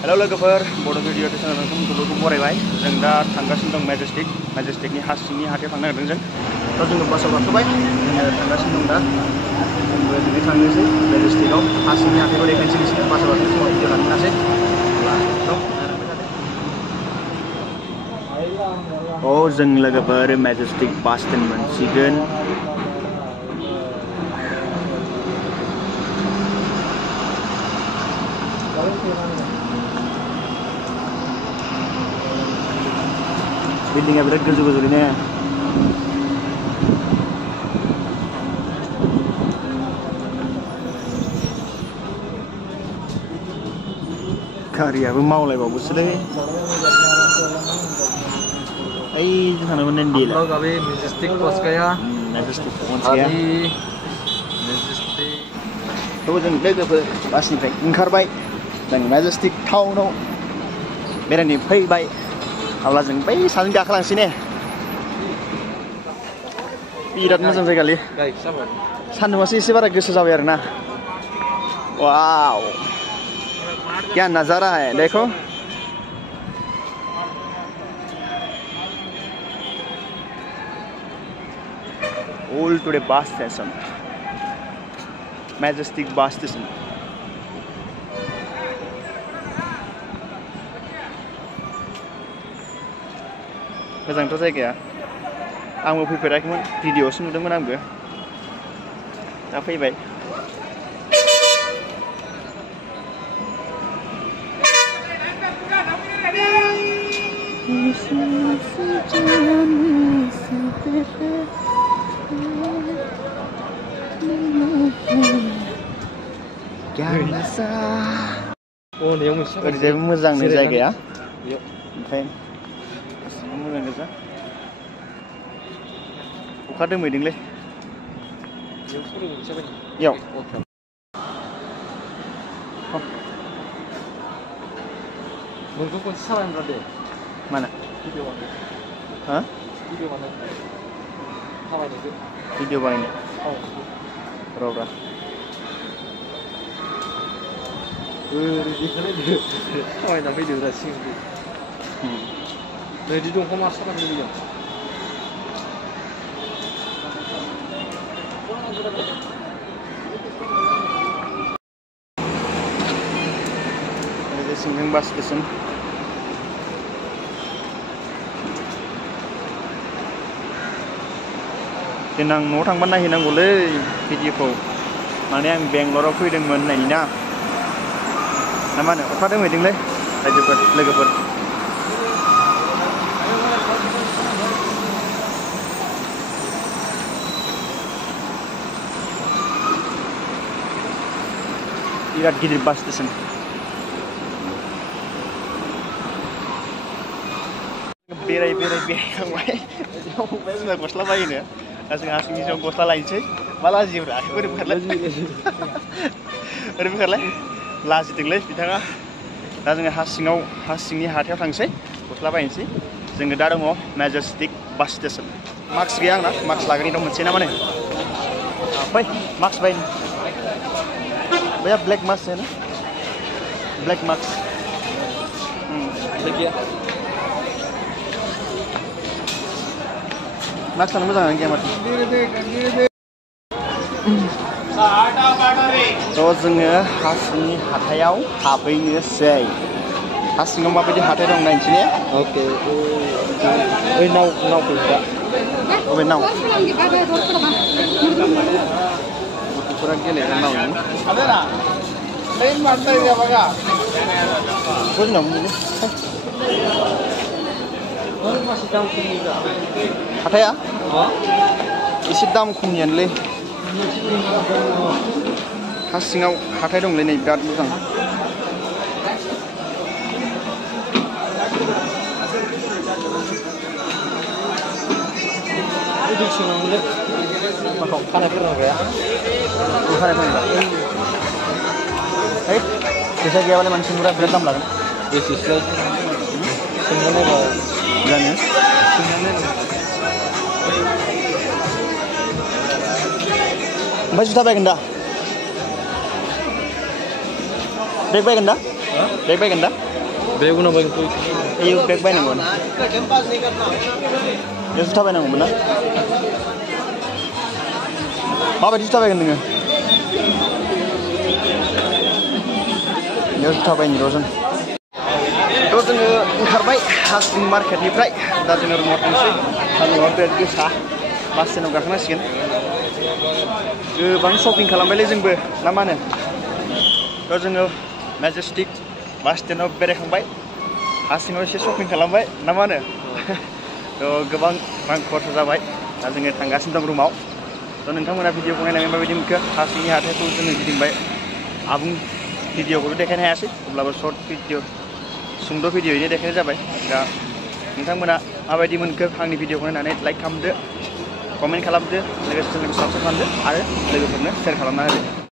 hello लोगोफोर बड' video चेनेलजों जोबोद बरायबाय जों दा थांगासिनो दं मेजेस्टिकनि हा सिंनि हाथायाव थांनो नागिरदों जों दा जोङो बासाव गाखोबाय जोङो थांगासिनो दं दा जोंबो दिनै थांनोसै मेजेस्टिकआव हा सिंनि हाथायखौ देखायनोसै नोंसोरनो बासाव गाखोनाय समाव भिडिअ लानो मोनासै जों लोगोफोर मेजेस्टिक बास स्टेन्ड मोनसिगोन बिल्डिंआ बिराद गोजौ गोजौनो गारियाबो मावलायबावोसोलै ओइ जोंहानोमोन नोंदि हम लोग अभी मैजेस्टिक पहुंच गया तो जों लोगोफोर बासनिफ्राय ओंखारबाय जों मेजेस्टिक टाउनाव बेरायनो फैबाय अब्ला जों बै साजों गाखोलांसै ने बिराद मोजां जायगालै सान्दुंआसो एसे बारा गोसो जाबाय आरोना वाव क्या नजारा है देखो all to the bus station Majestic bus station मोजांथ' जायगाया आंबो फैफेराखैमोन भिडिअ'आवसो नुदोंमोन आंबो दा फैबाय ओरैजायबो मोजां नै जायगाया ओमफ्राय मोजां गोजा अखा दोमैदोंलै याव नोंखौ खनसे सालायनोब्ला दे mana hah भिडिअ बानायनो थाबायनोसै भिडिअ बानायनो र' थाबायना फैदोब्रा सिंनि नैदि दंफां मा सालायनो लुबैदों सिंजों बास स्टेसन देनां न'आव थांबा नायहैनांगौलै भिडिअखौ माने आं बेंगलराव फैदोंमोन होननायनि ना मा होनो अखा दोमैदोंलै रायजोफोर लोगोफोर बिराद गिदिर बास स्टेसन बेरायखांबाय जोंना गस्ला बायनो दा जों हासिंनि सायाव गस्ला लायनोसै मा लाजियोब्रा ओरैबो खारलाय लाजिदोंलै बिथाङा दा जोङो हा सिंनि हाथायाव थांसै गस्ला बायनोसै जोङो दा दङ मेजेस्टिक बास स्टेसन मास्क गैया आंना मास्क लागोनि दं मोनसे ना माने फै मास्क बायनो बैया ब्लेक मास्क है ना ब्लेक मास्क मास्क लानो मोजां गैया माथो थ' जोङो हा सिंनि हाथायाव हाबहैनोसै हा सिङाव माबायदि हाथाय दं नायनोसै ने अके ओइ नाव फैग्रा अबे नाव गथ'फोरा गेलेग्रा नावनि हाथाया एसे दाम खमनियानोलै हा सिङाव हाथाय दंलै नै बिराद मोजां माखौ खानायफोर गैया है फैसा गैयाबालाय मानसिफोरा बिराद दाम लागोन बेसेसो सोंनानै जानो ओमफ्राय जुथा बायगोन दा बेग बायगोन दा बेग बायगोन दा बेग उनाव बायगोन इयो बेग बायनांगोन इयो जुथा बायनांगौमोन ना माबायदि जुथा बायगोन नोङो इयो जुथा बायनो र' जों जोङो ओंखारबाय हासिं मार्केटनिफ्राय दा जोङो रुमाव थांसै सान्दुंआ बिराद गोसा बास स्टेन्डआव गाखोनांसिगोन गोबां शपिं खालामबायलै जोंबो ना मा होनो थ' जोङो मेजेस्टिक बास स्टेन्डआव बेरायखांबाय हासिङाव एसे शपिं खालामबाय ना मा होनो थ' गोबां रां खरसा जाबाय दा जोङो थांगासिनो दं रुमाव थ' नोंथांमोना भिडिअखौ नायनानै माबायदि मोनखो हासिंनि हाथायखौ जोङो गिदिंबाय आबुं भिडिअखौबो देखायनो हायासै अब्लाबो सर्ट भिडिअ सुंद' भिडिअयैनो देखायनाय जाबाय दा नोंथांमोना माबायदि मोनखो आंनि भिडिअखौ नायनानै लाइक खालामदो कमेन्ट खालामदो लोगोसे चेनेलखौ साबस्क्राइब खालामदो आरो लोगोफोरनो शेयार खालामना होदो